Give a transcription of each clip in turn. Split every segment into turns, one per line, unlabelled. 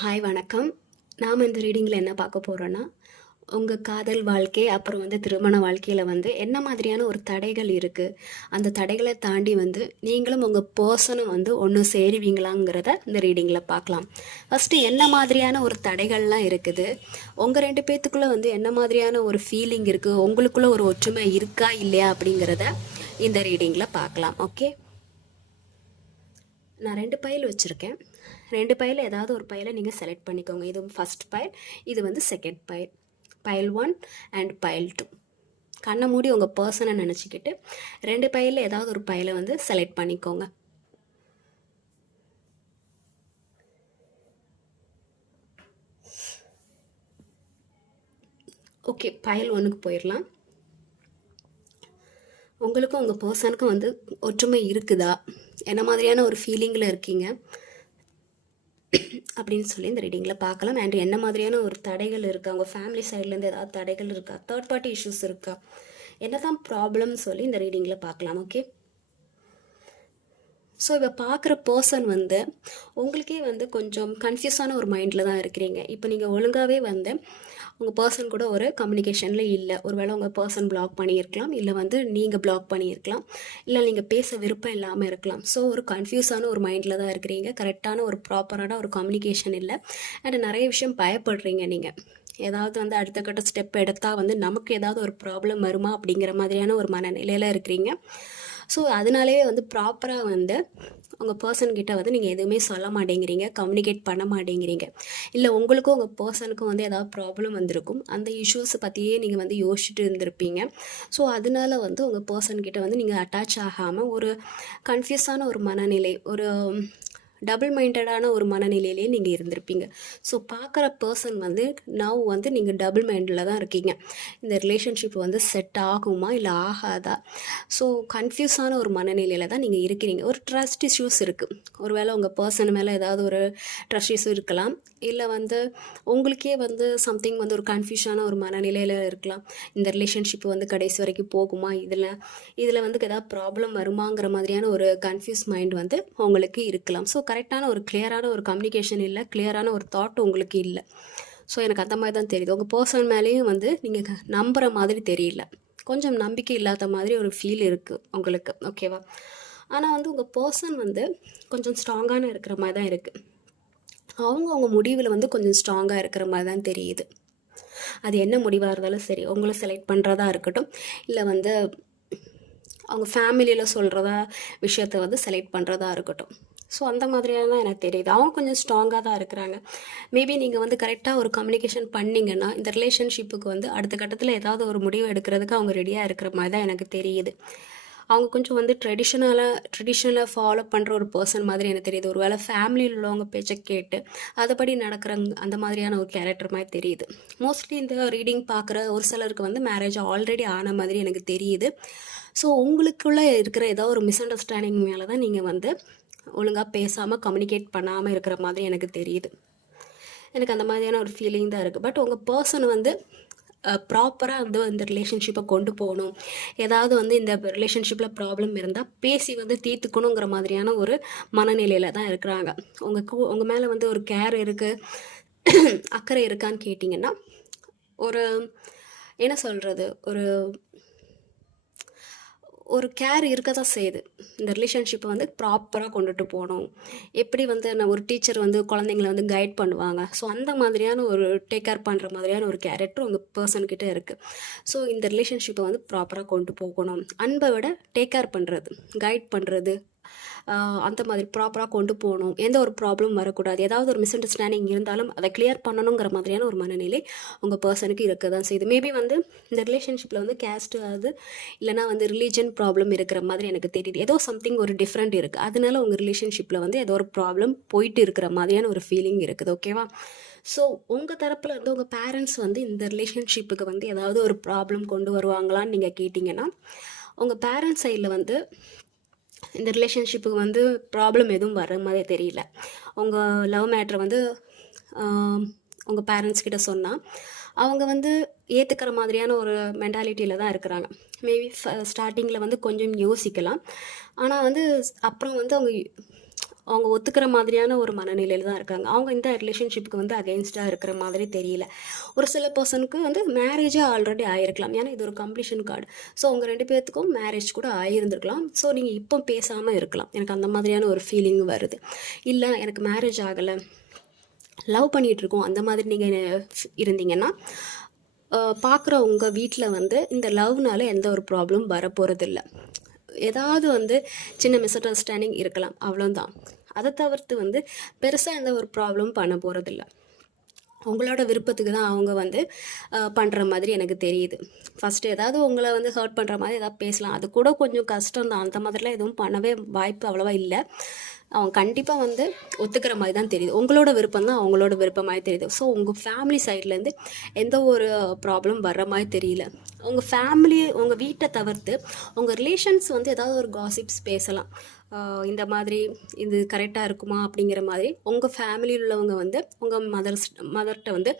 Hi வணக்கம். நாம் இந்த ரீடிங்கில் என்ன பார்க்க போகிறோன்னா உங்கள் காதல் வாழ்க்கை அப்புறம் வந்து திருமண வாழ்க்கையில் வந்து என்ன மாதிரியான ஒரு தடைகள் இருக்குது அந்த தடைகளை தாண்டி வந்து நீங்களும் உங்கள் பர்சனும் வந்து ஒன்று சேருவீங்களாங்கிறத இந்த ரீடிங்கில் பார்க்கலாம். ஃபஸ்ட்டு என்ன மாதிரியான ஒரு தடைகள்லாம் இருக்குது? உங்கள் ரெண்டு பேர்த்துக்குள்ளே வந்து என்ன மாதிரியான ஒரு ஃபீலிங் இருக்குது உங்களுக்குள்ளே ஒரு ஒற்றுமை இருக்கா இல்லையா அப்படிங்கிறத இந்த ரீடிங்கில் பார்க்கலாம். ஓகே நான் ரெண்டு பயில் வச்சுருக்கேன். ரெண்டு பையில் ஏதாவது ஒரு பையில் நீங்கள் செலக்ட் பண்ணிக்கோங்க. இது ஃபஸ்ட் பைல் இது வந்து second file file one and file two கண்ணை மூடி உங்கள் பர்சனை நினச்சிக்கிட்டு ரெண்டு பையில் ஏதாவது ஒரு பையில வந்து செலக்ட் பண்ணிக்கோங்க. ஓகே பயல் ஒன்றுக்கு போயிடலாம் உங்களுக்கும் உங்கள் பர்சனுக்கும் வந்து ஒற்றுமை இருக்குதா? என்ன மாதிரியான ஒரு ஃபீலிங்கில் இருக்கீங்க? அப்படின்னு சொல்லி இந்த ரீடிங்கில் பார்க்கலாம். அண்ட் என்ன மாதிரியான ஒரு தடைகள் இருக்கா? உங்கள் ஃபேமிலி சைட்லேருந்து ஏதாவது தடைகள் இருக்கா? தேர்ட் பார்ட்டி இஷ்யூஸ் இருக்கா? என்ன தான் ப்ராப்ளம்னு சொல்லி இந்த ரீடிங்கில் பார்க்கலாம் ஓகே ஸோ இப்போ பார்க்குற பர்சன் வந்து உங்களுக்கே வந்து கொஞ்சம் கன்ஃபியூஸான ஒரு மைண்டில் தான் இருக்கிறீங்க. இப்போ நீங்கள் ஒழுங்காகவே வந்து உங்கள் பர்சன் கூட ஒரு கம்யூனிகேஷனில் இல்லை. ஒருவேளை உங்கள் பர்சன் பிளாக் பண்ணியிருக்கலாம். இல்லை வந்து நீங்கள் பிளாக் பண்ணியிருக்கலாம். இல்லை நீங்கள் பேச விருப்பம் இல்லாமல் இருக்கலாம். ஸோ ஒரு கன்ஃபியூஸான ஒரு மைண்டில் தான் இருக்கிறீங்க. கரெக்டான ஒரு ப்ராப்பரான ஒரு கம்யூனிகேஷன் இல்லை. அண்ட் நிறைய விஷயம் பயப்படுறீங்க நீங்கள் ஏதாவது வந்து அடுத்த கட்ட ஸ்டெப் எடுத்தால் வந்து நமக்கு ஏதாவது ஒரு ப்ராப்ளம் வருமா அப்படிங்கிற மாதிரியான ஒரு மனநிலையில் இருக்கிறீங்க. ஸோ அதனாலேயே வந்து ப்ராப்பராக வந்து உங்கள் பர்சன்கிட்ட வந்து நீங்கள் எதுவுமே சொல்ல மாட்டேங்கிறீங்க கம்யூனிகேட் பண்ண மாட்டேங்கிறீங்க. இல்லை உங்களுக்கும் உங்கள் பர்சனுக்கும் வந்து ஏதாவது ப்ராப்ளம் வந்திருக்கும் அந்த இஷ்யூஸை பற்றியே நீங்கள் வந்து யோசிச்சுட்டு இருந்திருப்பீங்க. ஸோ அதனால வந்து உங்கள் பர்சன்கிட்ட வந்து நீங்கள் அட்டாச் ஆகாமல் ஒரு கன்ஃபியூஸான ஒரு மனநிலை ஒரு டபுள் மைண்டடான ஒரு மனநிலையிலே நீங்கள் இருந்திருப்பீங்க. ஸோ பார்க்குற பர்சன் வந்து நவ் வந்து நீங்கள் டபுள் மைண்டில் தான் இருக்கீங்க. இந்த ரிலேஷன்ஷிப் வந்து செட் ஆகுமா இல்லை ஆகாதா? ஸோ கன்ஃபியூஸான ஒரு மனநிலையில் தான் நீங்கள் இருக்கிறீங்க. ஒரு ட்ரஸ்ட் இஷ்யூஸ் இருக்குது ஒரு வேளை உங்கள் பர்சன் மேலே ஏதாவது ஒரு ட்ரஸ்ட் இஷ்யூ இருக்கலாம். இல்லை வந்து உங்களுக்கே வந்து சம்திங் வந்து ஒரு கன்ஃபியூஷான ஒரு மனநிலையில் இருக்கலாம். இந்த ரிலேஷன்ஷிப் வந்து கடைசி வரைக்கும் போகுமா? இதில் இதில் வந்து ஏதாவது ப்ராப்ளம் வருமாங்கிற மாதிரியான ஒரு கன்ஃபியூஸ் மைண்ட் வந்து உங்களுக்கு இருக்கலாம். ஸோ கரெக்டான ஒரு கிளியரான ஒரு கம்யூனிகேஷன் இல்லை கிளியரான ஒரு தாட் உங்களுக்கு இல்லை. ஸோ எனக்கு அந்த மாதிரி தான் தெரியுது. உங்கள் பர்சன் மேலேயும் வந்து நீங்கள் நம்புகிற மாதிரி தெரியல. கொஞ்சம் நம்பிக்கை இல்லாத மாதிரி ஒரு ஃபீல் இருக்குது உங்களுக்கு. ஓகேவா ஆனால் வந்து உங்கள் பர்சன் வந்து கொஞ்சம் ஸ்ட்ராங்கான இருக்கிற மாதிரி தான் இருக்குது அவங்க அவங்க முடிவில் வந்து கொஞ்சம் ஸ்ட்ராங்காக இருக்கிற மாதிரி தான் தெரியுது. அது என்ன முடிவாக இருந்தாலும் சரி உங்களை செலக்ட் பண்ணுறதா இருக்கட்டும். இல்லை வந்து அவங்க ஃபேமிலியில் சொல்கிறதா விஷயத்த வந்து செலக்ட் பண்ணுறதா இருக்கட்டும். ஸோ அந்த மாதிரியாக தான் எனக்கு தெரியுது. அவங்க கொஞ்சம் ஸ்ட்ராங்காக தான் இருக்கிறாங்க. மேபி நீங்கள் வந்து கரெக்டாக ஒரு கம்யூனிகேஷன் பண்ணிங்கன்னா இந்த ரிலேஷன்ஷிப்புக்கு வந்து அடுத்த கட்டத்தில் ஏதாவது ஒரு முடிவு எடுக்கிறதுக்கு அவங்க ரெடியாக இருக்கிற மாதிரி தான் எனக்கு தெரியுது. அவங்க கொஞ்சம் வந்து ட்ரெடிஷ்னலாக ட்ரெடிஷ்னலாக ஃபாலோ பண்ணுற ஒரு பர்சன் மாதிரி எனக்கு தெரியுது. ஒரு வேளை ஃபேமிலியில் உள்ளவங்க பேச்சை கேட்டு அதுபடி நடக்கிற அந்த மாதிரியான ஒரு கேரக்டர் மாதிரி தெரியுது. மோஸ்ட்லி இந்த ரீடிங் பார்க்குற ஒரு சிலருக்கு வந்து மேரேஜ் ஆல்ரெடி ஆன மாதிரி எனக்கு தெரியுது. ஸோ உங்களுக்குள்ளே இருக்கிற ஏதோ ஒரு மிஸ் அண்டர்ஸ்டாண்டிங் மேலே தான் நீங்கள் வந்து ஒழுங்காக பேசாமல் கம்யூனிகேட் பண்ணாமல் இருக்கிற மாதிரி எனக்கு தெரியுது. எனக்கு அந்த மாதிரியான ஒரு ஃபீலிங் தான் இருக்குது பட் உங்கள் பர்சன் வந்து ப்ராப்பராக வந்து இந்த ரிலேஷன்ஷிப்பை கொண்டு போகணும். ஏதாவது வந்து இந்த ரிலேஷன்ஷிப்பில் ப்ராப்ளம் இருந்தால் பேசி வந்து தீர்த்துக்கணுங்கிற மாதிரியான ஒரு மனநிலையில் தான் இருக்கிறாங்க. உங்கள் கூ உங்கள் மேலே வந்து ஒரு கேர் இருக்குது அக்கறை இருக்கான்னு கேட்டிங்கன்னா ஒரு என்ன சொல்கிறது ஒரு ஒரு கேர் இருக்க தான் செய்யுது. இந்த ரிலேஷன்ஷிப்பை வந்து ப்ராப்பராக கொண்டுட்டு போகணும். எப்படி வந்து நான் ஒரு டீச்சர் வந்து குழந்தைங்கள வந்து கைட் பண்ணுவாங்க? ஸோ அந்த மாதிரியான ஒரு டேக் கேர் பண்ணுற மாதிரியான ஒரு கேரக்டர் உங்கள் பர்சன்கிட்ட இருக்குது ஸோ இந்த ரிலேஷன்ஷிப்பை வந்து ப்ராப்பராக கொண்டு போகணும். அன்பை விட டேக் கேர் பண்ணுறது கைட் பண்ணுறது அந்த மாதிரி ப்ராப்பராக கொண்டு போகணும். எந்த ஒரு ப்ராப்ளம் வரக்கூடாது. ஏதாவது ஒரு மிஸ் அண்டர்ஸ்டாண்டிங் இருந்தாலும் அதை கிளியர் பண்ணணுங்கிற மாதிரியான ஒரு மனநிலை உங்கள் பர்சனுக்கு இருக்க தான் செய்யுது. மேபி வந்து இந்த ரிலேஷன்ஷிப்பில் வந்து கேஸ்ட் ஆகுது இல்லைனா வந்து ரிலீஜன் ப்ராப்ளம் இருக்கிற மாதிரி எனக்கு தெரியுது. ஏதோ சம்திங் ஒரு டிஃப்ரெண்ட் இருக்குது அதனால உங்கள் ரிலேஷன்ஷிப்பில் வந்து ஏதோ ஒரு ப்ராப்ளம் போயிட்டு இருக்கிற மாதிரியான ஒரு ஃபீலிங் இருக்குது. ஓகேவா ஸோ உங்கள் தரப்பில் இருந்து உங்கள் பேரண்ட்ஸ் வந்து இந்த ரிலேஷன்ஷிப்புக்கு வந்து ஏதாவது ஒரு ப்ராப்ளம் கொண்டு வருவாங்களான்னு நீங்கள் கேட்டிங்கன்னா உங்கள் பேரண்ட்ஸ் சைடில் வந்து இந்த ரிலேஷன்ஷிப்புக்கு வந்து ப்ராப்ளம் எதுவும் வர மாதிரி தெரியல. உங்கள் லவ் மேட்ரை வந்து உங்கள் பேரண்ட்ஸ் கிட்ட சொன்னால் அவங்க வந்து ஏற்றுக்கிற மாதிரியான ஒரு மென்டாலிட்டியில் தான் இருக்கிறாங்க. மேபி ஸ்டார்டிங்கில் வந்து கொஞ்சம் யோசிக்கலாம். ஆனால் வந்து அப்புறம் வந்து அவங்க அவங்க ஒத்துக்கிற மாதிரியான ஒரு மனநிலையில் தான் இருக்காங்க. அவங்க இந்த ரிலேஷன்ஷிப்புக்கு வந்து அகெயின்ஸ்டாக இருக்கிற மாதிரி தெரியல. ஒரு சில பர்சனுக்கு வந்து மேரேஜே ஆல்ரெடி ஆயிருக்கலாம். ஏன்னா இது ஒரு கம்ப்ளீஷன் கார்டு ஸோ உங்கள் ரெண்டு பேர்த்துக்கும் மேரேஜ் கூட ஆகியிருந்திருக்கலாம் ஸோ நீங்கள் இப்போ பேசாமல் இருக்கலாம். எனக்கு அந்த மாதிரியான ஒரு ஃபீலிங் வருது. இல்லை எனக்கு மேரேஜ் ஆகலை. லவ் பண்ணிகிட்டு இருக்கோம். அந்த மாதிரி நீங்கள் இருந்தீங்கன்னா பார்க்குற உங்கள் வீட்டில் வந்து இந்த லவ்னால எந்த ஒரு ப்ராப்ளம் வரப்போகிறதில்ல ஏதாவது வந்து சின்ன மிஸ் அண்டர்ஸ்டாண்டிங் இருக்கலாம். அவ்வளோதான் அதை தவிர்த்து வந்து பெருசாக எந்த ஒரு ப்ராப்ளமும் பண்ண போகிறதில்ல உங்களோட விருப்பத்துக்கு தான் அவங்க வந்து பண்ணுற மாதிரி எனக்கு தெரியுது. ஃபஸ்ட்டு ஏதாவது உங்களை வந்து ஹர்ட் பண்ணுற மாதிரி ஏதாவது பேசலாம். அது கூட கொஞ்சம் கஷ்டம் தான். அந்த மாதிரிலாம் எதுவும் பண்ணவே வாய்ப்பு அவ்வளோவா இல்லை. அவங்க கண்டிப்பாக வந்து ஒத்துக்கிற மாதிரி தான் தெரியுது. உங்களோட விருப்பம் தான் அவங்களோட விருப்பமாக தெரியுது. ஸோ உங்கள் ஃபேமிலி சைட்லேருந்து எந்த ஒரு ப்ராப்ளம் வர்ற மாதிரி தெரியல. உங்கள் ஃபேமிலி உங்கள் வீட்டை தவிர்த்து உங்கள் ரிலேஷன்ஸ் வந்து ஏதாவது ஒரு காசிப்ஸ் பேசலாம். இந்த மாதிரி இது கரெக்டாக இருக்குமா அப்படிங்கிற மாதிரி உங்கள் ஃபேமிலியில் உள்ளவங்க வந்து உங்கள் மதர்ஸ் மதர்கிட்ட வந்து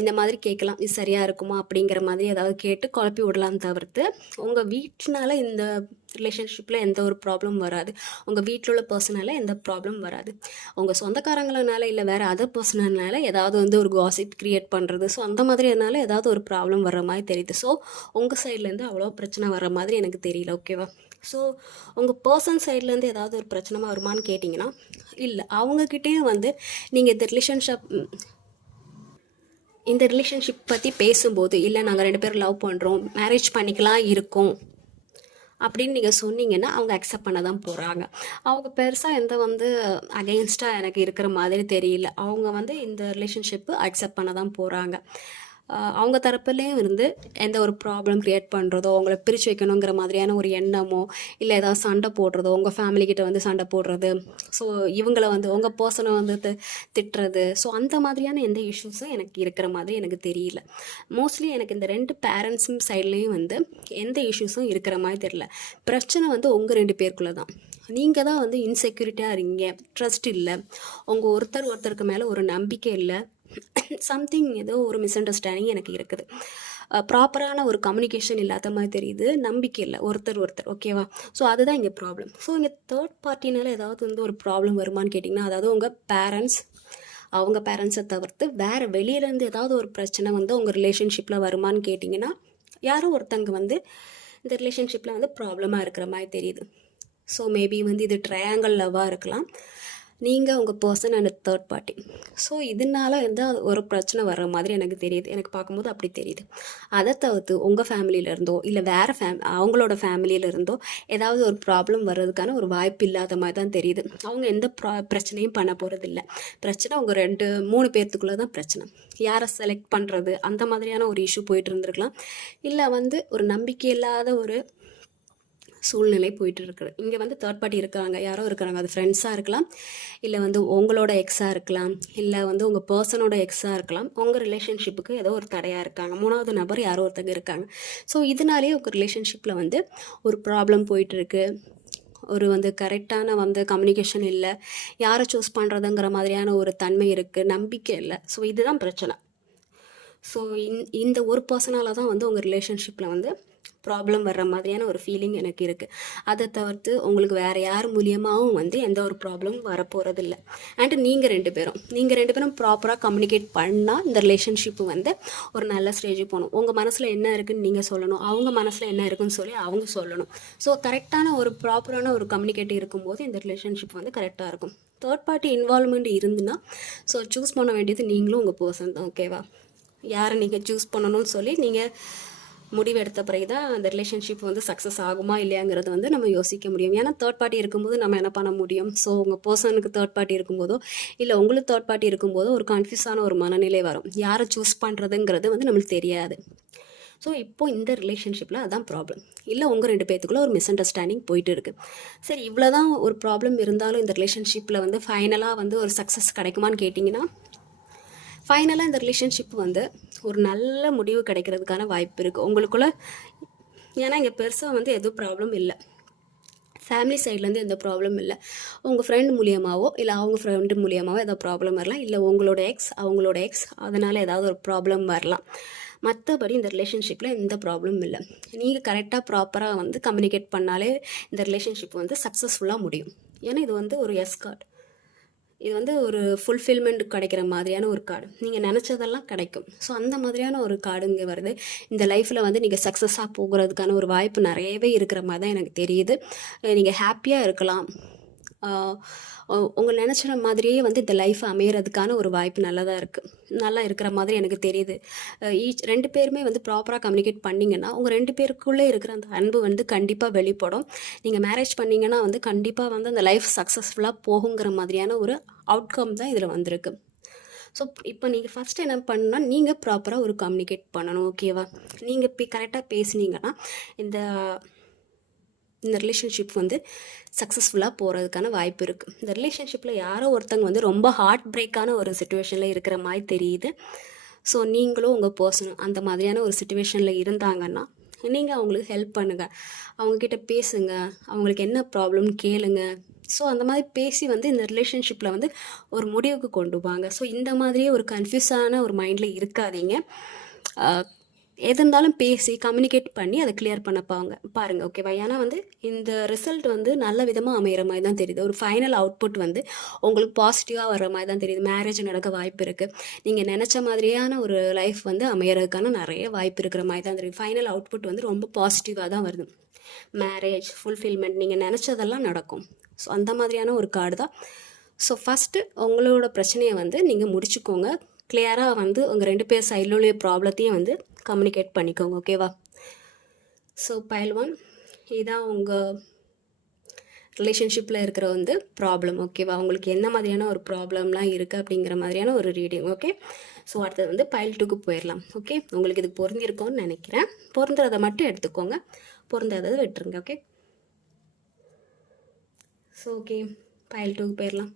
இந்த மாதிரி கேட்கலாம். இது சரியாக இருக்குமா அப்படிங்கிற மாதிரி ஏதாவது கேட்டு குழப்பி விடலாம் தவிர்த்து உங்கள் வீட்டினால இந்த ரிலேஷன்ஷிப்பில் எந்த ஒரு ப்ராப்ளம் வராது. உங்கள் வீட்டில் உள்ள பர்சனால எந்த ப்ராப்ளம் வராது. உங்கள் சொந்தக்காரங்களனால இல்லை வேறு அதர் பர்சனால ஏதாவது வந்து ஒரு காசிப் க்ரியேட் பண்ணுறது ஸோ அந்த மாதிரி அதனால் ஏதாவது ஒரு ப்ராப்ளம் வர மாதிரி தெரியுது. ஸோ உங்கள் சைட்லேருந்து அவ்வளோ பிரச்சனை வர மாதிரி எனக்கு தெரியல ஓகேவா ஸோ உங்கள் பர்சன் சைட்லேருந்து ஏதாவது ஒரு பிரச்சனை வருமான்னு கேட்டிங்கன்னா இல்லை அவங்கக்கிட்டேயும் வந்து நீங்கள் இந்த ரிலேஷன்ஷிப் இந்த ரிலேஷன்ஷிப் பற்றி பேசும்போது இல்லை நாங்கள் ரெண்டு பேரும் லவ் பண்ணுறோம் மேரேஜ் பண்ணிக்கலாம் இருக்கோம் அப்படின்னு நீங்கள் சொன்னீங்கன்னா அவங்க அக்செப்ட் பண்ண தான் போகிறாங்க அவங்க பெருசாக எந்த வந்து அகெயின்ஸ்டாக எனக்கு இருக்கிற மாதிரி தெரியல. அவங்க வந்து இந்த ரிலேஷன்ஷிப்பு அக்செப்ட் பண்ண தான் போகிறாங்க அவங்க தரப்புலேயும் இருந்து எந்த ஒரு ப்ராப்ளம் க்ரியேட் பண்ணுறதோ அவங்கள பிரித்து வைக்கணுங்கிற மாதிரியான ஒரு எண்ணமோ இல்லை ஏதாவது சண்டை போடுறதோ உங்கள் ஃபேமிலிக்கிட்ட வந்து சண்டை போடுறது ஸோ இவங்கள வந்து உங்கள் பர்சனை வந்து திட்டுறது ஸோ அந்த மாதிரியான எந்த இஷ்யூஸும் எனக்கு இருக்கிற மாதிரி எனக்கு தெரியல. மோஸ்ட்லி எனக்கு இந்த ரெண்டு பேரண்ட்ஸும் சைட்லேயும் வந்து எந்த இஷ்யூஸும் இருக்கிற மாதிரி தெரியல. பிரச்சனை வந்து உங்கள் ரெண்டு பேருக்குள்ளே தான். நீங்கள் தான் வந்து இன்செக்யூரிட்டியாக இருக்கீங்க. ட்ரஸ்ட் இல்லை. உங்கள் ஒருத்தர் ஒருத்தருக்கு மேலே ஒரு நம்பிக்கை இல்லை. சம்திங் ஏதோ ஒரு மிஸ் அண்டர்ஸ்டாண்டிங் எனக்கு இருக்குது. ப்ராப்பரான ஒரு கம்யூனிகேஷன் இல்லாத மாதிரி தெரியுது. நம்பிக்கை இல்லை. ஒருத்தர் ஒருத்தர். ஓகேவா ஸோ அதுதான் இங்கே ப்ராப்ளம் ஸோ இங்கே தேர்ட் பார்ட்டினால ஏதாவது வந்து ஒரு ப்ராப்ளம் வருமான்னு கேட்டிங்கன்னா அதாவது உங்கள் பேரண்ட்ஸ் அவங்க பேரண்ட்ஸை தவிர்த்து வேறு வெளியிலேருந்து ஏதாவது ஒரு பிரச்சனை வந்து உங்கள் ரிலேஷன்ஷிப்பில் வருமான்னு கேட்டிங்கன்னா யாரோ ஒருத்தங்க வந்து இந்த ரிலேஷன்ஷிப்பில் வந்து ப்ராப்ளமாக இருக்கிற மாதிரி தெரியுது. ஸோ மேபி வந்து இது ட்ரையாங்கல் லவ்வாக இருக்கலாம். நீங்கள் உங்கள் person and third party so இதனால வந்து ஒரு பிரச்சனை வர்ற மாதிரி எனக்கு தெரியுது. எனக்கு பார்க்கும்போது அப்படி தெரியுது. அதை தவிர்த்து உங்கள் ஃபேமிலியிலேருந்தோ இல்லை வேறு ஃபேம் அவங்களோட ஃபேமிலியிலேருந்தோ ஏதாவது ஒரு ப்ராப்ளம் வர்றதுக்கான ஒரு வாய்ப்பு இல்லாத மாதிரி தான் தெரியுது. அவங்க எந்த ப்ரா பிரச்சனையும் பண்ண போகிறதில்ல பிரச்சனை உங்கள் ரெண்டு மூணு பேர்த்துக்குள்ளே தான் பிரச்சனை. யாரை செலக்ட் பண்ணுறது அந்த மாதிரியான ஒரு இஷ்யூ போயிட்டு இருந்திருக்கலாம். இல்லை வந்து ஒரு நம்பிக்கை இல்லாத ஒரு சூழ்நிலை போயிட்டு இருக்குது இங்கே வந்து தேர்ட் பார்ட்டி இருக்காங்க யாரோ இருக்கிறாங்க அது ஃப்ரெண்ட்ஸாக இருக்கலாம் இல்லை வந்து உங்களோட எக்ஸாக இருக்கலாம் இல்லை வந்து உங்கள் பர்சனோட எக்ஸாக இருக்கலாம் உங்கள் ரிலேஷன்ஷிப்புக்கு ஏதோ ஒரு தடையாக இருக்காங்க. மூணாவது நபர் யாரோ ஒருத்தங்க இருக்காங்க. ஸோ இதனாலேயே உங்கள் ரிலேஷன்ஷிப்பில் வந்து ஒரு ப்ராப்ளம் போயிட்டுருக்கு. ஒரு வந்து கரெக்டான வந்து கம்யூனிகேஷன் இல்லை. யாரை சூஸ் பண்ணுறதுங்கிற மாதிரியான ஒரு தன்மை இருக்குது நம்பிக்கை இல்லை. ஸோ இதுதான் பிரச்சனை. ஸோ இந் இந்த ஒரு பர்சனால தான் வந்து உங்கள் ரிலேஷன்ஷிப்பில் வந்து ப்ராப்ளம் வர்ற மாதிரியான ஒரு ஃபீலிங் எனக்கு இருக்குது அதை தவிர்த்து உங்களுக்கு வேறு யார் மூலியமாகவும் வந்து எந்த ஒரு ப்ராப்ளமும் வரப்போகிறதில்ல அண்ட் நீங்கள் ரெண்டு பேரும் நீங்கள் ரெண்டு பேரும் ப்ராப்பராக கம்யூனிகேட் பண்ணால் இந்த ரிலேஷன்ஷிப்பு வந்து ஒரு நல்ல ஸ்டேஜுக்கு போகணும். உங்கள் மனசில் என்ன இருக்குன்னு நீங்கள் சொல்லணும். அவங்க மனசில் என்ன இருக்குன்னு சொல்லி அவங்க சொல்லணும். ஸோ கரெக்டான ஒரு ப்ராப்பரான ஒரு கம்யூனிகேட் இருக்கும்போது இந்த ரிலேஷன்ஷிப் வந்து கரெக்டாக இருக்கும். தேர்ட் பார்ட்டி இன்வால்மெண்ட் இருந்துன்னா ஸோ சூஸ் பண்ண வேண்டியது நீங்களும் உங்கள் பர்சன் தான் ஓகேவா யாரை நீங்கள் சூஸ் பண்ணணும்னு சொல்லி நீங்கள் முடிவு எடுத்த பிறகு தான் அந்த ரிலேஷன்ஷிப் வந்து சக்ஸஸ் ஆகுமா இல்லையாங்கிறது வந்து நம்ம யோசிக்க முடியும். ஏன்னா தேர்ட் பார்ட்டி இருக்கும்போது நம்ம என்ன பண்ண முடியும்? ஸோ உங்கள் பர்சனுக்கு தேர்ட் பார்ட்டி இருக்கும்போதோ இல்லை உங்களுக்கு தேர்ட் பார்ட்டி இருக்கும்போதோ ஒரு கன்ஃபியூஸான ஒரு மனநிலை வரும். யாரை சூஸ் பண்ணுறதுங்கிறது வந்து நம்மளுக்கு தெரியாது. ஸோ இப்போது இந்த ரிலேஷன்ஷிப்பில் அதான் ப்ராப்ளம் இல்லை உங்கள் ரெண்டு பேத்துக்குள்ளே ஒரு மிஸ் அண்டர்ஸ்டாண்டிங் போயிட்டு இருக்குது சரி இவ்வளோ தான் ஒரு ப்ராப்ளம் இருந்தாலும் இந்த ரிலேஷன்ஷிப்பில் வந்து ஃபைனலாக வந்து ஒரு சக்ஸஸ் கிடைக்குமான்னு கேட்டிங்கன்னா ஃபைனலாக இந்த ரிலேஷன்ஷிப் வந்து ஒரு நல்ல முடிவு கிடைக்கிறதுக்கான வாய்ப்பு இருக்குது உங்களுக்குள்ள ஏன்னா இங்கே பெருசாக வந்து எதுவும் ப்ராப்ளம் இல்லை. ஃபேமிலி சைட்லேருந்து எந்த ப்ராப்ளம் இல்லை. உங்கள் ஃப்ரெண்ட் மூலியமாகவோ இல்லை அவங்க ஃப்ரெண்டு மூலியமாகவோ ஏதோ ப்ராப்ளம் வரலாம். இல்லை உங்களோட எக்ஸ் அவங்களோட எக்ஸ் அதனால் ஏதாவது ஒரு ப்ராப்ளம் வரலாம். மற்றபடி இந்த ரிலேஷன்ஷிப்பில் எந்த ப்ராப்ளமும் இல்லை. நீங்கள் கரெக்டாக ப்ராப்பராக வந்து கம்யூனிகேட் பண்ணாலே இந்த ரிலேஷன்ஷிப் வந்து சக்ஸஸ்ஃபுல்லாக முடியும். ஏன்னா இது வந்து ஒரு எஸ் கார்டு இது வந்து ஒரு ஃபுல்ஃபில்மெண்ட் கிடைக்கிற மாதிரியான ஒரு கார்டு நீங்கள் நினச்சதெல்லாம் கிடைக்கும். ஸோ அந்த மாதிரியான ஒரு கார்டு இங்கே வருது. இந்த லைஃப்பில் வந்து நீங்கள் சக்ஸஸாக போகிறதுக்கான ஒரு வாய்ப்பு நிறையவே இருக்கிற மாதிரி தான் எனக்கு தெரியுது. நீங்கள் ஹாப்பியாக இருக்கலாம். உங்கள் நினச்சிற மாதிரியே வந்து இந்த லைஃப் அமையறதுக்கான ஒரு வாய்ப்பு நல்லதாக இருக்குது நல்லா இருக்கிற மாதிரி எனக்கு தெரியுது. ஈச் ரெண்டு பேருமே வந்து ப்ராப்பராக கம்யூனிகேட் பண்ணிங்கன்னா உங்கள் ரெண்டு பேருக்குள்ளே இருக்கிற அந்த அன்பு வந்து கண்டிப்பாக வெளிப்படும். நீங்கள் மேரேஜ் பண்ணிங்கன்னா வந்து கண்டிப்பாக வந்து அந்த லைஃப் சக்ஸஸ்ஃபுல்லாக போகுங்கிற மாதிரியான ஒரு அவுட்கம் தான் இதில் வந்திருக்கு. ஸோ இப்போ நீங்கள் ஃபஸ்ட்டு என்ன பண்ணுன்னா நீங்கள் ப்ராப்பராக ஒரு கம்யூனிகேட் பண்ணணும் ஓகேவா நீங்கள் இப்போ கரெக்டாக பேசுனீங்கன்னா இந்த இந்த ரிலேஷன்ஷிப் வந்து சக்ஸஸ்ஃபுல்லாக போகிறதுக்கான வாய்ப்பு இருக்குது இந்த ரிலேஷன்ஷிப்பில் யாரோ ஒருத்தங்க வந்து ரொம்ப ஹார்ட் பிரேக்கான ஒரு சுச்சுவேஷனில் இருக்கிற மாதிரி தெரியுது. ஸோ நீங்களும் உங்கள் பர்சனும் அந்த மாதிரியான ஒரு சுச்சுவேஷனில் இருந்தாங்கன்னா நீங்கள் அவங்களுக்கு ஹெல்ப் பண்ணுங்கள் அவங்கக்கிட்ட பேசுங்க. அவங்களுக்கு என்ன ப்ராப்ளம்னு கேளுங்க. ஸோ அந்த மாதிரி பேசி வந்து இந்த ரிலேஷன்ஷிப்பில் வந்து ஒரு முடிவுக்கு கொண்டு வாங்க. ஸோ இந்த மாதிரியே ஒரு கன்ஃபியூஸான ஒரு மைண்டில் இருக்காதீங்க. எது இருந்தாலும் பேசி கம்யூனிகேட் பண்ணி அதை கிளியர் பண்ண பாங்க பாருங்கள் ஓகேவா ஏன்னா வந்து இந்த ரிசல்ட் வந்து நல்ல விதமாக அமைகிற மாதிரி தான் தெரியுது. ஒரு ஃபைனல் அவுட்புட் வந்து உங்களுக்கு பாசிட்டிவாக வர மாதிரி தான் தெரியுது. மேரேஜ் நடக்க வாய்ப்பு இருக்குது நீங்கள் நினச்ச மாதிரியான ஒரு லைஃப் வந்து அமையறதுக்கான நிறைய வாய்ப்பு இருக்கிற மாதிரி தான் தெரியுது. ஃபைனல் அவுட்புட் வந்து ரொம்ப பாசிட்டிவாக தான் வருது. மேரேஜ் ஃபுல்ஃபில்மெண்ட் நீங்கள் நினச்சதெல்லாம் நடக்கும். ஸோ அந்த மாதிரியான ஒரு கார்டு தான். ஸோ ஃபஸ்ட்டு உங்களோட பிரச்சனையை வந்து நீங்கள் முடிச்சுக்கோங்க. கிளியராக வந்து உங்கள் ரெண்டு பேர் சைடில் உள்ள ப்ராப்ளத்தையும் வந்து கம்யூனிகேட் பண்ணிக்கோங்க ஓகேவா ஸோ பயல் ஒன் இதுதான் உங்கள் ரிலேஷன்ஷிப்பில் இருக்கிற வந்து ப்ராப்ளம் ஓகேவா உங்களுக்கு என்ன மாதிரியான ஒரு ப்ராப்ளம்லாம் இருக்குது அப்படிங்கிற மாதிரியான ஒரு ரீடிங் ஓகே ஸோ அடுத்தது வந்து பயல் டூக்கு போயிடலாம் ஓகே உங்களுக்கு இது பொருந்திருக்கோன்னு நினைக்கிறேன். பொருந்துறதை மட்டும் எடுத்துக்கோங்க. பொருந்தாததை விட்டுருங்க ஓகே ஸோ ஓகே பயல் டூக்கு போயிடலாம்.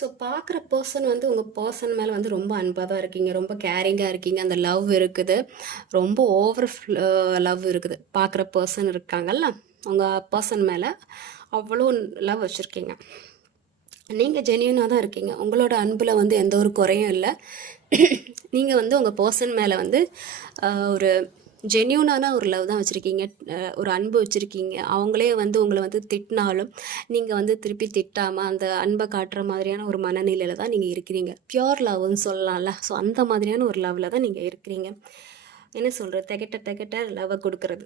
ஸோ பார்க்குற பர்சன் வந்து உங்கள் பர்சன் மேலே வந்து ரொம்ப அன்பாக தான் இருக்கீங்க. ரொம்ப கேரிங்காக இருக்கீங்க. அந்த லவ் இருக்குது. ரொம்ப ஓவர் லவ் uh, இருக்குது. பார்க்குற பர்சன் இருக்காங்கல்ல உங்கள் பர்சன் மேலே அவ்வளோ லவ் வச்சுருக்கீங்க. நீங்கள் ஜென்யூனாக தான் இருக்கீங்க. உங்களோட அன்பில் வந்து எந்த ஒரு குறையும் இல்லை. நீங்கள் வந்து உங்கள் பர்சன் மேலே வந்து uh, ஒரு ஜென்யூனான ஒரு லவ் தான் வச்சுருக்கீங்க. ஒரு அன்பு வச்சுருக்கீங்க. அவங்களே வந்து உங்களை வந்து திட்டினாலும் நீங்கள் வந்து திருப்பி திட்டாமல் அந்த அன்பை காட்டுற மாதிரியான ஒரு மனநிலையில் தான் நீங்கள் இருக்கிறீங்க. பியோர் லவ்னு சொல்லலாம்ல. ஸோ அந்த மாதிரியான ஒரு லவ்வில் தான் நீங்கள் இருக்கிறீங்க. என்ன சொல்கிறது திகட்ட திகட்ட லவ்வை கொடுக்கறது.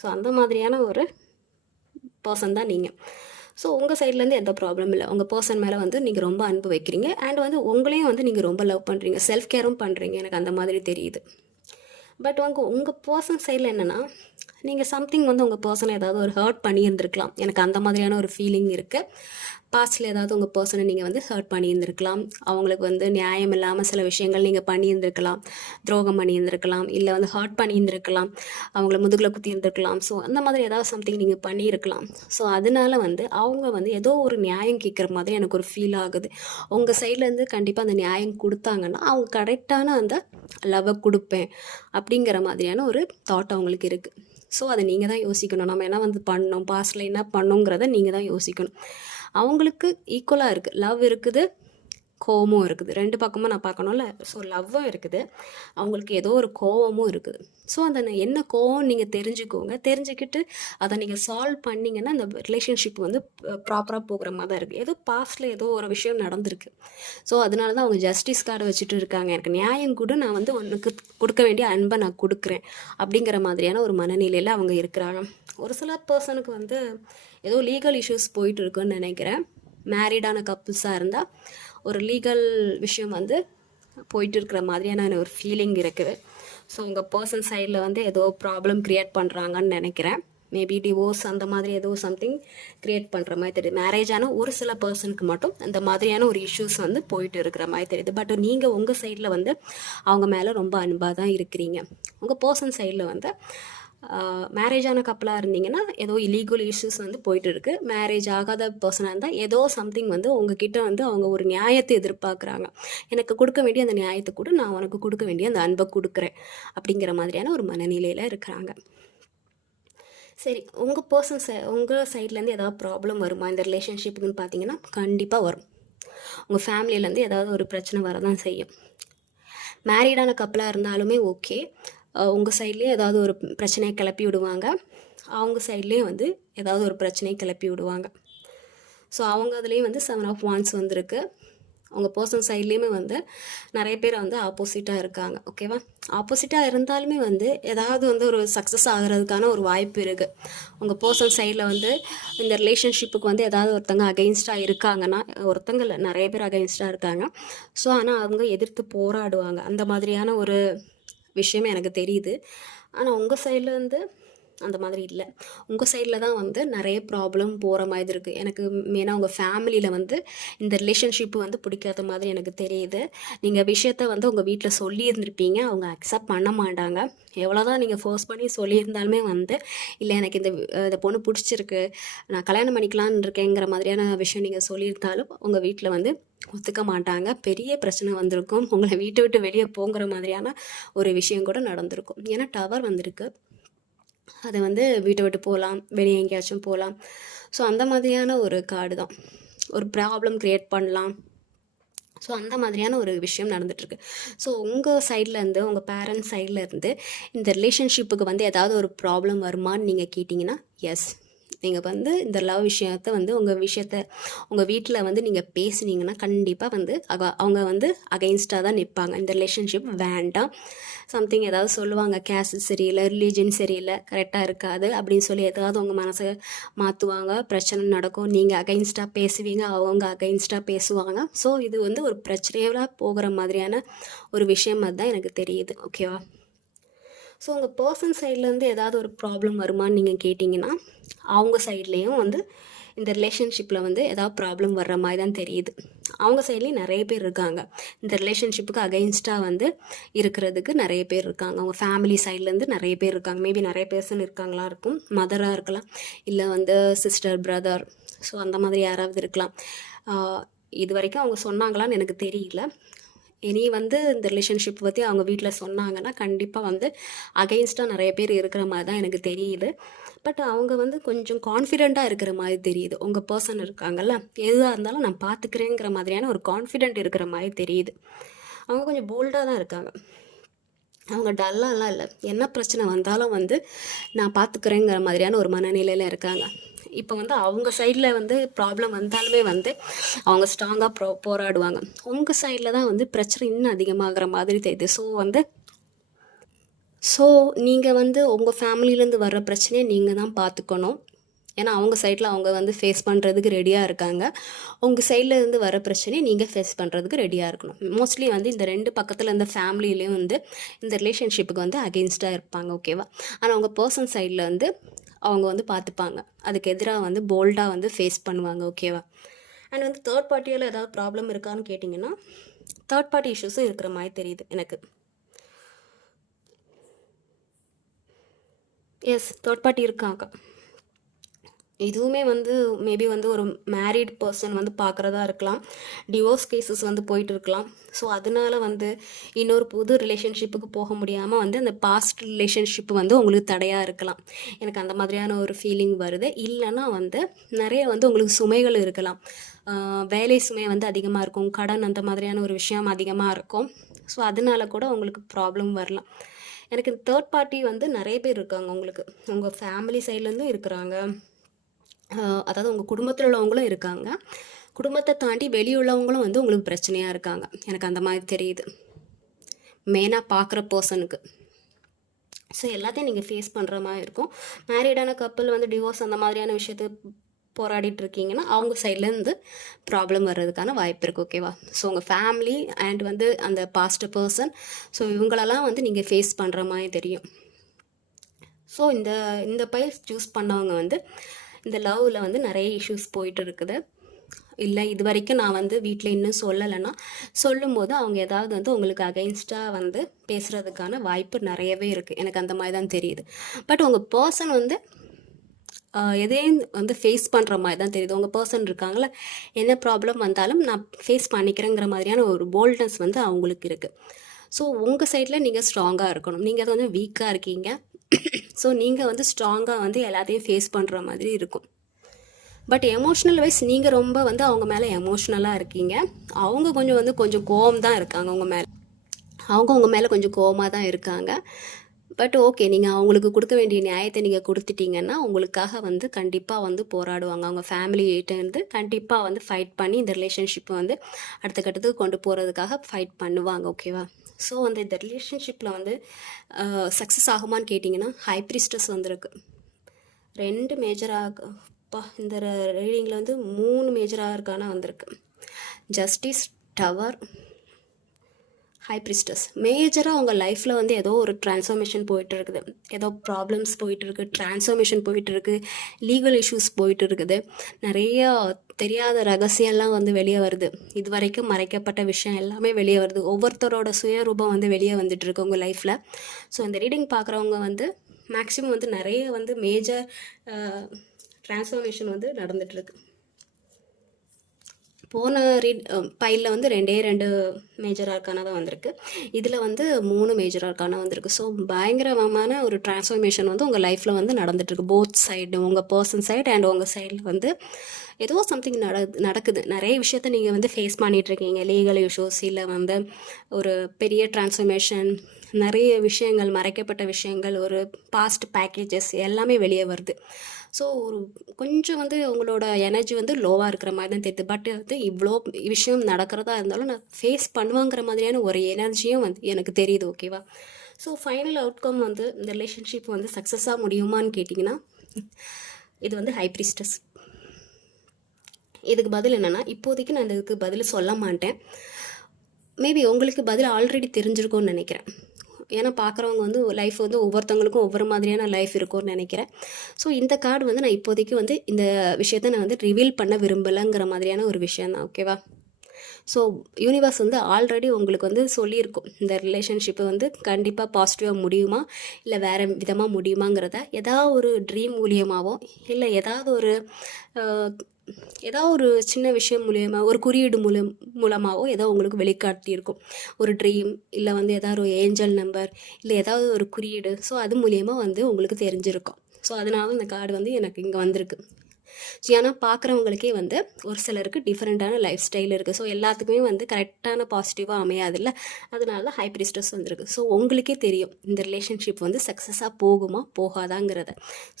ஸோ அந்த மாதிரியான ஒரு பர்சன் தான் நீங்கள் ஸோ உங்கள் சைட்லேருந்து எந்த ப்ராப்ளம் இல்லை. உங்கள் பர்சன் மேலே வந்து நீங்கள் ரொம்ப அன்பு வைக்கிறீங்க. அண்ட் வந்து உங்களையும் வந்து நீங்கள் ரொம்ப லவ் பண்ணுறீங்க செல்ஃப் கேரும் பண்ணுறீங்க எனக்கு அந்த மாதிரி தெரியுது. பட் உங்கள் உங்கள் பர்சன் சைடில் என்னென்னா நீங்கள் சம்திங் வந்து உங்கள் பர்சனை ஏதாவது ஒரு ஹர்ட் பண்ணியிருந்துருக்கலாம். எனக்கு அந்த மாதிரியான ஒரு ஃபீலிங் இருக்குது பாஸ்டில் ஏதாவது உங்கள் பர்சனை நீங்கள் வந்து ஹர்ட் பண்ணியிருந்துருக்கலாம். அவங்களுக்கு வந்து நியாயம் இல்லாமல் சில விஷயங்கள் நீங்கள் பண்ணியிருந்துருக்கலாம். துரோகம் பண்ணியிருந்துருக்கலாம். இல்லை வந்து ஹர்ட் பண்ணியிருந்துருக்கலாம். அவங்கள முதுகில் குத்தி இருந்திருக்கலாம் ஸோ அந்த மாதிரி ஏதாவது சம்திங் நீங்கள் பண்ணியிருக்கலாம். ஸோ அதனால வந்து அவங்க வந்து ஏதோ ஒரு நியாயம் கேட்குற மாதிரி எனக்கு ஒரு ஃபீல் ஆகுது. உங்கள் சைட்லேருந்து கண்டிப்பாக அந்த நியாயம் கொடுத்தாங்கன்னா அவங்க கரெக்டான அந்த லவ்வை கொடுப்பேன் அப்படிங்கிற மாதிரியான ஒரு தாட் அவங்களுக்கு இருக்குது ஸோ அதை நீங்கள் தான் யோசிக்கணும். நம்ம என்ன வந்து பண்ணோம்? பாஸ்டில் என்ன பண்ணோங்கிறத நீங்கள் தான் யோசிக்கணும். அவங்களுக்கு ஈக்குவலாக இருக்குது லவ் இருக்குது. கோவமும் இருக்குது. ரெண்டு பக்கமும் நான் பார்க்கணும்ல. ஸோ லவ்வும் இருக்குது. அவங்களுக்கு ஏதோ ஒரு கோவமும் இருக்குது. ஸோ அந்த என்ன கோவம் நீங்கள் தெரிஞ்சுக்கோங்க. தெரிஞ்சுக்கிட்டு அதை நீங்கள் சால்வ் பண்ணிங்கன்னா அந்த ரிலேஷன்ஷிப் வந்து ப்ராப்பராக போகிற மாதிரி தான் இருக்குது ஏதோ பாஸ்டில் ஏதோ ஒரு விஷயம் நடந்திருக்கு. ஸோ அதனால தான் அவங்க ஜஸ்டிஸ் கார்டு வச்சுட்டு இருக்காங்க. எனக்கு நியாயம் கூட நான் வந்து உனக்கு கொடுக்க வேண்டிய அன்பை நான் கொடுக்குறேன். அப்படிங்கிற மாதிரியான ஒரு மனநிலையில் அவங்க இருக்கிறாங்க. ஒரு சில பர்சனுக்கு வந்து ஏதோ லீகல் இஷ்யூஸ் போயிட்டு இருக்குன்னு நினைக்கிறேன். மேரீடான கப்புள்ஸாக இருந்தால் ஒரு லீகல் விஷயம் வந்து போயிட்டு இருக்கிற மாதிரியான ஒரு ஃபீலிங் இருக்குது. ஸோ உங்கள் பர்சன் சைடில் வந்து ஏதோ ப்ராப்ளம் க்ரியேட் பண்ணுறாங்கன்னு நினைக்கிறேன். மேபி டிவோர்ஸ் அந்த மாதிரி ஏதோ சம்திங் க்ரியேட் பண்ணுற மாதிரி தெரியுது. மேரேஜான ஒரு சில பர்சனுக்கு மட்டும் அந்த மாதிரியான ஒரு இஷ்யூஸ் வந்து போயிட்டு இருக்கிற மாதிரி தெரியுது. பட் நீங்கள் உங்கள் சைடில் வந்து அவங்க மேலே ரொம்ப அன்பாக தான் இருக்கிறீங்க உங்கள் பர்சன் சைடில் வந்து மேரேஜான கப்பலாக இருந்தீங்கன்னா ஏதோ இலீகல் இஷ்யூஸ் வந்து போயிட்டு இருக்கு மேரேஜ் ஆகாத பர்சனாக இருந்தால் ஏதோ சம்திங் வந்து உங்ககிட்ட வந்து அவங்க ஒரு நியாயத்தை எதிர்பார்க்குறாங்க. எனக்கு கொடுக்க வேண்டிய அந்த நியாயத்தை கூட நான் உனக்கு கொடுக்க வேண்டிய அந்த அன்பை கொடுக்குறேன். அப்படிங்கிற மாதிரியான ஒரு மனநிலையில் இருக்கிறாங்க. சரி உங்கள் பர்சன் சை உங்கள் சைட்லேருந்து ஏதாவது ப்ராப்ளம் வருமா? இந்த ரிலேஷன்ஷிப்புக்குன்னு பார்த்தீங்கன்னா கண்டிப்பாக வரும். உங்கள் ஃபேமிலியிலேருந்து ஏதாவது ஒரு பிரச்சனை வரதான் செய்யும். மேரீடான கப்பலாக இருந்தாலுமே ஓகே உங்கள் சைட்லேயும் ஏதாவது ஒரு பிரச்சனையை கிளப்பி விடுவாங்க. அவங்க சைட்லேயும் வந்து ஏதாவது ஒரு பிரச்சனையை கிளப்பி விடுவாங்க. ஸோ அவங்க அதுலேயும் வந்து செவன் ஆஃப் வான்ஸ் வந்திருக்கு. உங்கள் பர்சன் சைட்லேயுமே வந்து நிறைய பேர் வந்து ஆப்போசிட்டாக இருக்காங்க. ஓகேவா ஆப்போசிட்டாக இருந்தாலுமே வந்து ஏதாவது வந்து ஒரு சக்ஸஸ் ஆகிறதுக்கான ஒரு வாய்ப்பு இருக்குது உங்கள் பர்சன் சைடில் வந்து இந்த ரிலேஷன்ஷிப்புக்கு வந்து ஏதாவது ஒருத்தங்க அகெயின்ஸ்டாக இருக்காங்கன்னா ஒருத்தங்க நிறைய பேர் அகெயின்ஸ்டாக இருக்காங்க. ஸோ ஆனால் அவங்க எதிர்த்து போராடுவாங்க. அந்த மாதிரியான ஒரு விஷயமே எனக்கு தெரியுது. ஆனால் உங்கள் சைடில் வந்து அந்த மாதிரி இல்லை. உங்கள் சைடில் தான் வந்து நிறைய ப்ராப்ளம் போகிற மாதிரி இருக்குது எனக்கு மெயினாக உங்கள் ஃபேமிலியில் வந்து இந்த ரிலேஷன்ஷிப்பு வந்து பிடிக்காத மாதிரி எனக்கு தெரியுது. நீங்கள் விஷயத்த வந்து உங்கள் வீட்டில் சொல்லியிருந்திருப்பீங்க. அவங்க அக்செப்ட் பண்ண மாட்டாங்க. எவ்வளோ தான் நீங்கள் ஃபோர்ஸ் பண்ணி சொல்லியிருந்தாலுமே வந்து இல்லை எனக்கு இந்த இந்த பொண்ணு பிடிச்சிருக்கு. நான் கல்யாணம் பண்ணிக்கலான்னு இருக்கேங்கிற மாதிரியான விஷயம் நீங்கள் சொல்லியிருந்தாலும் உங்கள் வீட்டில் வந்து ஒத்துக்க மாட்டாங்க. பெரிய பிரச்சனை வந்திருக்கும். உங்களை வீட்டை விட்டு வெளியே போங்கிற மாதிரியான ஒரு விஷயம் கூட நடந்திருக்கும். ஏன்னா டவர் வந்திருக்கு. அதை வந்து வீட்டை விட்டு போகலாம் வெளியே எங்கேயாச்சும் போகலாம். ஸோ அந்த மாதிரியான ஒரு கார்டு தான். ஒரு ப்ராப்ளம் க்ரியேட் பண்ணலாம். ஸோ அந்த மாதிரியான ஒரு விஷயம் நடந்துகிட்ருக்கு ஸோ உங்கள் சைட்லேருந்து உங்கள் பேரண்ட்ஸ் சைட்லேருந்து இந்த ரிலேஷன்ஷிப்புக்கு வந்து ஏதாவது ஒரு ப்ராப்ளம் வருமான்னு நீங்கள் கேட்டிங்கன்னா எஸ் நீங்கள் வந்து இந்த லவ் விஷயத்தை வந்து உங்கள் விஷயத்த உங்கள் வீட்டில் வந்து நீங்கள் பேசுனீங்கன்னா கண்டிப்பாக வந்து அக அவங்க வந்து அகைன்ஸ்டாக தான் நிற்பாங்க இந்த ரிலேஷன்ஷிப் வேண்டாம். சம்திங் ஏதாவது சொல்லுவாங்க. கேஸ்ட் சரியில்லை ரிலீஜன் சரியில்லை கரெக்டாக இருக்காது அப்படின்னு சொல்லி ஏதாவது உங்கள் மனசை மாற்றுவாங்க பிரச்சனை நடக்கும். நீங்கள் அகைன்ஸ்டாக பேசுவீங்க அவங்க அகைன்ஸ்டாக பேசுவாங்க. ஸோ இது வந்து ஒரு பிரச்சனையாக போகிற மாதிரியான ஒரு விஷயம் தான் எனக்கு தெரியுது. ஓகேவா ஸோ உங்கள் பர்சன் சைட்லேருந்து ஏதாவது ஒரு ப்ராப்ளம் வருமான்னு நீங்கள் கேட்டிங்கன்னா அவங்க சைட்லேயும் வந்து இந்த ரிலேஷன்ஷிப்பில் வந்து ஏதாவது ப்ராப்ளம் வர்ற மாதிரி தான் தெரியுது. அவங்க சைட்லேயும் நிறைய பேர் இருக்காங்க. இந்த ரிலேஷன்ஷிப்புக்கு அகைன்ஸ்டாக வந்து இருக்கிறதுக்கு நிறைய பேர் இருக்காங்க. அவங்க ஃபேமிலி சைட்லேருந்து நிறைய பேர் இருக்காங்க. மேபி நிறைய பேர்சன் இருக்காங்களா இருக்கும். மதராக இருக்கலாம். இல்லை வந்து சிஸ்டர் பிரதர் ஸோ அந்த மாதிரி யாராவது இருக்கலாம். இது வரைக்கும் அவங்க சொன்னாங்களான்னு எனக்கு தெரியல. இனி வந்து இந்த ரிலேஷன்ஷிப் பற்றி அவங்க வீட்டில் சொன்னாங்கன்னா கண்டிப்பாக வந்து அகெயின்ஸ்டாக நிறைய பேர் இருக்கிற மாதிரி தான் எனக்கு தெரியுது. பட் அவங்க வந்து கொஞ்சம் கான்ஃபிடெண்ட்டாக இருக்கிற மாதிரி தெரியுது. உங்கள் பர்சன் இருக்காங்கல்ல எதுவாக இருந்தாலும் நான் பார்த்துக்கிறேங்கிற மாதிரியான ஒரு கான்ஃபிடென்ட் இருக்கிற மாதிரி தெரியுது. அவங்க கொஞ்சம் போல்டாக தான் இருக்காங்க. அவங்க டல்லாலாம் இல்லை. என்ன பிரச்சனை வந்தாலும் வந்து நான் பார்த்துக்கிறேங்கிற மாதிரியான ஒரு மனநிலையில் இருக்காங்க. இப்போ வந்து அவங்க சைடில் வந்து ப்ராப்ளம் வந்தாலுமே வந்து அவங்க ஸ்ட்ராங்காக ப்ரோ போராடுவாங்க. உங்கள் சைடில் தான் வந்து பிரச்சனை இன்னும் அதிகமாகிற மாதிரி தெரியுது. ஸோ வந்து ஸோ நீங்கள் வந்து உங்கள் ஃபேமிலியிலேருந்து வர்ற பிரச்சனையை நீங்கள் தான் பார்த்துக்கணும் ஏன்னா அவங்க சைடில் அவங்க வந்து ஃபேஸ் பண்ணுறதுக்கு ரெடியாக இருக்காங்க. உங்கள் சைடில் இருந்து வர பிரச்சனையை நீங்கள் ஃபேஸ் பண்ணுறதுக்கு ரெடியாக இருக்கணும். மோஸ்ட்லி வந்து இந்த ரெண்டு பக்கத்தில் இந்த ஃபேமிலியிலையும் வந்து இந்த ரிலேஷன்ஷிப்புக்கு வந்து அகெயின்ஸ்டாக இருப்பாங்க ஓகேவா ஆனால் உங்கள் பர்சன் சைடில் வந்து அவங்க வந்து பார்த்துப்பாங்க. அதுக்கு எதிராக வந்து போல்டாக வந்து ஃபேஸ் பண்ணுவாங்க ஓகேவா அண்ட் வந்து தேர்ட் பார்ட்டியில் ஏதாவது ப்ராப்ளம் இருக்கான்னு கேட்டிங்கன்னா தேர்ட் பார்ட்டி இஷ்யூஸும் இருக்கிற மாதிரி தெரியுது எனக்கு. எஸ் தேர்ட் பார்ட்டி இருக்காங்க. இதுவுமே வந்து மேபி வந்து ஒரு மேரீட் பர்சன் வந்து பார்க்குறதா இருக்கலாம். டிவோர்ஸ் கேசஸ் வந்து போயிட்டு இருக்கலாம். ஸோ அதனால வந்து இன்னொரு புது ரிலேஷன்ஷிப்புக்கு போக முடியாமல் வந்து அந்த பாஸ்ட் ரிலேஷன்ஷிப் வந்து உங்களுக்கு தடையாக இருக்கலாம். எனக்கு அந்த மாதிரியான ஒரு ஃபீலிங் வருது. இல்லைன்னா வந்து நிறைய வந்து உங்களுக்கு சுமைகள் இருக்கலாம். வேலை சுமை வந்து அதிகமாக இருக்கும். கடன் அந்த மாதிரியான ஒரு விஷயம் அதிகமாக இருக்கும். ஸோ அதனால கூட உங்களுக்கு ப்ராப்ளம் வரலாம். எனக்கு தேர்ட் பார்ட்டி வந்து நிறைய பேர் இருக்காங்க உங்களுக்கு. உங்கள் ஃபேமிலி சைட்லேருந்தும் இருக்கிறாங்க. அதாவது உங்கள் குடும்பத்தில் உள்ளவங்களும் இருக்காங்க. குடும்பத்தை தாண்டி வெளியுள்ளவங்களும் வந்து உங்களுக்கு பிரச்சனையாக இருக்காங்க. எனக்கு அந்த மாதிரி தெரியுது. மெயினாக பார்க்குற பர்சனுக்கு ஸோ எல்லாத்தையும் நீங்கள் ஃபேஸ் பண்ணுற மாதிரி இருக்கும். மேரீடான கப்பல் வந்து டிவோர்ஸ் அந்த மாதிரியான விஷயத்தை போராடிட்டு இருக்கீங்கன்னா அவங்க சைட்லேருந்து ப்ராப்ளம் வர்றதுக்கான வாய்ப்பு இருக்குது ஓகேவா ஸோ உங்கள் ஃபேமிலி அண்ட் வந்து அந்த பாஸ்ட் பர்சன் ஸோ இவங்களெல்லாம் வந்து நீங்கள் ஃபேஸ் பண்ணுற மாதிரி தெரியும். ஸோ இந்த இந்த பயிர் சூஸ் பண்ணவங்க வந்து இந்த லவ்வில் வந்து நிறைய இஷ்யூஸ் போயிட்டு இருக்குது இல்லை இது வரைக்கும் நான் வந்து வீட்டில் இன்னும் சொல்லலைன்னா சொல்லும்போது அவங்க ஏதாவது வந்து உங்களுக்கு அகைன்ஸ்டாக வந்து பேசுகிறதுக்கான வாய்ப்பு நிறையவே இருக்குது எனக்கு அந்த மாதிரி தான் தெரியுது. பட் உங்கள் பர்சன் வந்து எதையும் வந்து ஃபேஸ் பண்ணுற மாதிரி தான் தெரியுது. உங்கள் பர்சன் இருக்காங்களே என்ன ப்ராப்ளம் வந்தாலும் நான் ஃபேஸ் பண்ணிக்கிறேங்கிற மாதிரியான ஒரு போல்ட்னஸ் வந்து அவங்களுக்கு இருக்குது ஸோ உங்கள் சைடில் நீங்கள் ஸ்ட்ராங்காக இருக்கணும். நீங்கள் வந்து வீக்காக இருக்கீங்க. ஸோ நீங்கள் வந்து ஸ்ட்ராங்காக வந்து எல்லாத்தையும் ஃபேஸ் பண்ணுற மாதிரி இருக்கும். பட் எமோஷ்னல் வைஸ் நீங்கள் ரொம்ப வந்து அவங்க மேலே எமோஷ்னலாக இருக்கீங்க. அவங்க கொஞ்சம் வந்து கொஞ்சம் கோவம் தான் இருக்காங்க உங்கள் மேலே. அவங்க உங்கள் மேலே கொஞ்சம் கோவமாக தான் இருக்காங்க. பட் ஓகே நீங்கள் அவங்களுக்கு கொடுக்க வேண்டிய நியாயத்தை நீங்கள் கொடுத்துட்டீங்கன்னா உங்களுக்காக வந்து கண்டிப்பாக வந்து போராடுவாங்க. அவங்க ஃபேமிலியிட்டேருந்து கண்டிப்பாக வந்து ஃபைட் பண்ணி இந்த ரிலேஷன்ஷிப்பை வந்து அடுத்த கட்டத்துக்கு கொண்டு போகிறதுக்காக ஃபைட் பண்ணுவாங்க ஓகேவா ஸோ வந்து இந்த ரிலேஷன்ஷிப்பில் வந்து சக்ஸஸ் ஆகுமான்னு கேட்டிங்கன்னா ஹை ப்ரிஸ்டஸ் வந்திருக்கு ரெண்டு மேஜராக அப்பா இந்த ரீடிங்கில் வந்து மூணு மேஜராக இருக்கான வந்திருக்கு. ஜஸ்டிஸ் டவர் ஹை பிரிஸ்டஸ் மேஜராக உங்கள் லைஃப்பில் வந்து ஏதோ ஒரு ட்ரான்ஸ்ஃபர்மேஷன் போயிட்டு இருக்குது ஏதோ ப்ராப்ளம்ஸ் போயிட்டு இருக்குது ட்ரான்ஸ்ஃபர்மேஷன் போயிட்டு இருக்குது லீகல் இஷ்யூஸ் போயிட்டு இருக்குது நிறைய தெரியாத ரகசியம்லாம் வந்து வெளியே வருது. இது வரைக்கும் மறைக்கப்பட்ட விஷயம் எல்லாமே வெளியே வருது. ஒவ்வொருத்தரோட சுயரூபம் வந்து வெளியே வந்துட்டு இருக்கு உங்கள் லைஃப்பில் ஸோ இந்த ரீடிங் பார்க்குறவங்க வந்து மேக்ஸிமம் வந்து நிறைய வந்து மேஜர் ட்ரான்ஸ்ஃபர்மேஷன் வந்து நடந்துகிட்ருக்கு போன ரீட் பைலில் வந்து ரெண்டே ரெண்டு மேஜர் ஆர்க்கான தான் வந்திருக்கு. இதில் வந்து மூணு மேஜர் ஆர்க்கான வந்திருக்கு. ஸோ பயங்கரமான ஒரு டிரான்ஸ்ஃபர்மேஷன் வந்து உங்கள் லைஃப்பில் வந்து நடந்துகிட்ருக்கு போத் சைடு உங்கள் பர்சன் சைடு அண்ட் உங்கள் சைடில் வந்து ஏதோ சம்திங் நட நடக்குது. நிறைய விஷயத்த நீங்கள் வந்து ஃபேஸ் பண்ணிகிட்ருக்கீங்க லீகல் இஷ்யூஸ் இல்லை வந்து ஒரு பெரிய டிரான்ஸ்ஃபர்மேஷன் நிறைய விஷயங்கள் மறைக்கப்பட்ட விஷயங்கள் ஒரு பாஸ்ட் பேக்கேஜஸ் எல்லாமே வெளியே வருது. ஸோ ஒரு கொஞ்சம் வந்து உங்களோட எனர்ஜி வந்து லோவாக இருக்கிற மாதிரி தான் தெரியுது. பட் வந்து இவ்வளோ விஷயம் நடக்கிறதா இருந்தாலும் நான் ஃபேஸ் பண்ணுவாங்கிற மாதிரியான ஒரு எனர்ஜியும் வந்து எனக்கு தெரியுது ஓகேவா ஸோ ஃபைனல் அவுட்கம் வந்து இந்த ரிலேஷன்ஷிப் வந்து சக்ஸஸாக முடியுமான்னு கேட்டிங்கன்னா இது வந்து ஹைப்ரிஸ்டஸ் இதுக்கு பதில் என்னென்னா இப்போதைக்கு நான் இதுக்கு பதில் சொல்ல மாட்டேன். மேபி உங்களுக்கு பதில் ஆல்ரெடி தெரிஞ்சிருக்கோன்னு நினைக்கிறேன். ஏன்னா பார்க்குறவங்க வந்து லைஃப் வந்து ஒவ்வொருத்தவங்களுக்கும் ஒவ்வொரு மாதிரியான லைஃப் இருக்கும்னு நினைக்கிறேன். ஸோ இந்த கார்டு வந்து நான் இப்போதைக்கு வந்து இந்த விஷயத்த நான் வந்து ரிவீல் பண்ண விரும்பலைங்கிற மாதிரியான ஒரு விஷயம் தான் ஓகேவா ஸோ யூனிவர்ஸ் வந்து ஆல்ரெடி உங்களுக்கு வந்து சொல்லியிருக்கும். இந்த ரிலேஷன்ஷிப்பு வந்து கண்டிப்பாக பாசிட்டிவாக முடியுமா? இல்லை வேறு விதமாக முடியுமாங்கிறத. ஏதாவது ஒரு ட்ரீம் மூலியமாகவோ இல்லை ஏதாவது ஒரு ஏதாவது ஒரு சின்ன விஷயம் மூலயமா ஒரு குறியீடு மூலம் மூலமாகவோ ஏதோ உங்களுக்கு வெளிக்காட்டியிருக்கும். ஒரு ட்ரீம் இல்லை வந்து ஏதாவது ஒரு ஏஞ்சல் நம்பர் இல்லை ஏதாவது ஒரு குறியீடு. ஸோ அது மூலியமாக வந்து உங்களுக்கு தெரிஞ்சிருக்கும். ஸோ அதனால இந்த கார்டு வந்து எனக்கு இங்கே வந்திருக்கு. ஏன்னா பார்க்குறவங்களுக்கே வந்து ஒரு சிலருக்கு டிஃப்ரெண்ட்டான லைஃப் ஸ்டைல் இருக்குது ஸோ எல்லாத்துக்குமே வந்து கரெக்டான பாசிட்டிவாக அமையாதுல்ல? அதனால தான் ஹை ப்ரிஸ்டஸ் வந்திருக்கு. ஸோ உங்களுக்கே தெரியும் இந்த ரிலேஷன்ஷிப் வந்து சக்ஸஸாக போகுமா போகாதாங்கிறத.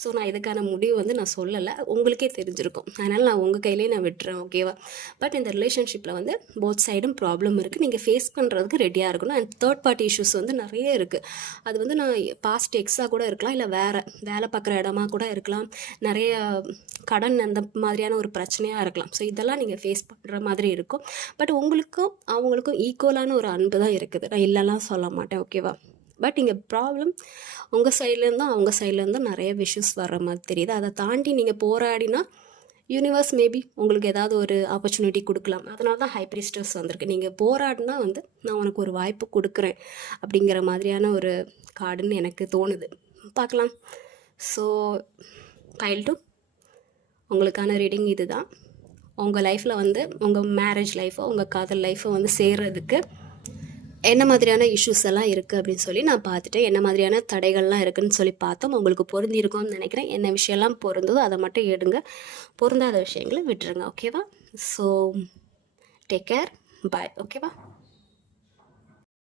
ஸோ நான் இதுக்கான முடிவு வந்து நான் சொல்லலை. உங்களுக்கே தெரிஞ்சிருக்கும். அதனால் நான் உங்கள் கையிலே நான் விட்டுறேன் ஓகேவா பட் இந்த ரிலேஷன்ஷிப்பில் வந்து போத் சைடும் ப்ராப்ளம் இருக்குது நீங்கள் ஃபேஸ் பண்ணுறதுக்கு ரெடியாக இருக்கணும். அண்ட் தேர்ட் பார்ட்டி இஷ்யூஸ் வந்து நிறைய இருக்குது அது வந்து நான் பாஸ்ட் எக்ஸாக கூட இருக்கலாம் இல்லை வேறு வேலை பார்க்குற இடமா கூட இருக்கலாம். நிறைய கடன் அந்த மாதிரியான ஒரு பிரச்சனையாக இருக்கலாம். ஸோ இதெல்லாம் நீங்கள் ஃபேஸ் பண்ணுற மாதிரி இருக்கும். பட் உங்களுக்கும் அவங்களுக்கும் ஈக்குவலான ஒரு அன்பு தான் இருக்குது. நான் இல்லைலாம் சொல்ல மாட்டேன் ஓகேவா பட் இங்கே ப்ராப்ளம் உங்கள் சைட்லேருந்தும் அவங்க சைட்லேருந்தும் நிறைய விஷஸ் வர்ற மாதிரி தெரியுது. அதை தாண்டி நீங்கள் போராடினா யூனிவர்ஸ் மேபி உங்களுக்கு ஏதாவது ஒரு ஆப்பர்ச்சுனிட்டி கொடுக்கலாம். அதனால தான் ஹைப்ரிஸ்டர்ஸ் வந்திருக்கு. நீங்கள் போராடினா வந்து நான் உனக்கு ஒரு வாய்ப்பு கொடுக்குறேன் அப்படிங்கிற மாதிரியான ஒரு கார்டுன்னு எனக்கு தோணுது. பார்க்கலாம். ஸோ பைல் டூ உங்களுக்கான ரீடிங் இது தான் உங்கள் லைஃப்பில் வந்து உங்கள் மேரேஜ் லைஃப்போ உங்கள் காதல் லைஃப்போ வந்து சேர்கிறதுக்கு என்ன மாதிரியான இஷ்யூஸ் எல்லாம் இருக்குது அப்படின்னு சொல்லி நான் பார்த்துட்டு என்ன மாதிரியான தடைகள்லாம் இருக்குதுன்னு சொல்லி பார்த்தோம். உங்களுக்கு பொருந்திருக்கும்னு நினைக்கிறேன். என்ன விஷயம்லாம் பொருந்ததோ அதை மட்டும் எடுங்க. பொருந்தாத விஷயங்களை விட்டுருங்க ஓகேவா ஸோ டேக் கேர் பாய் ஓகேவா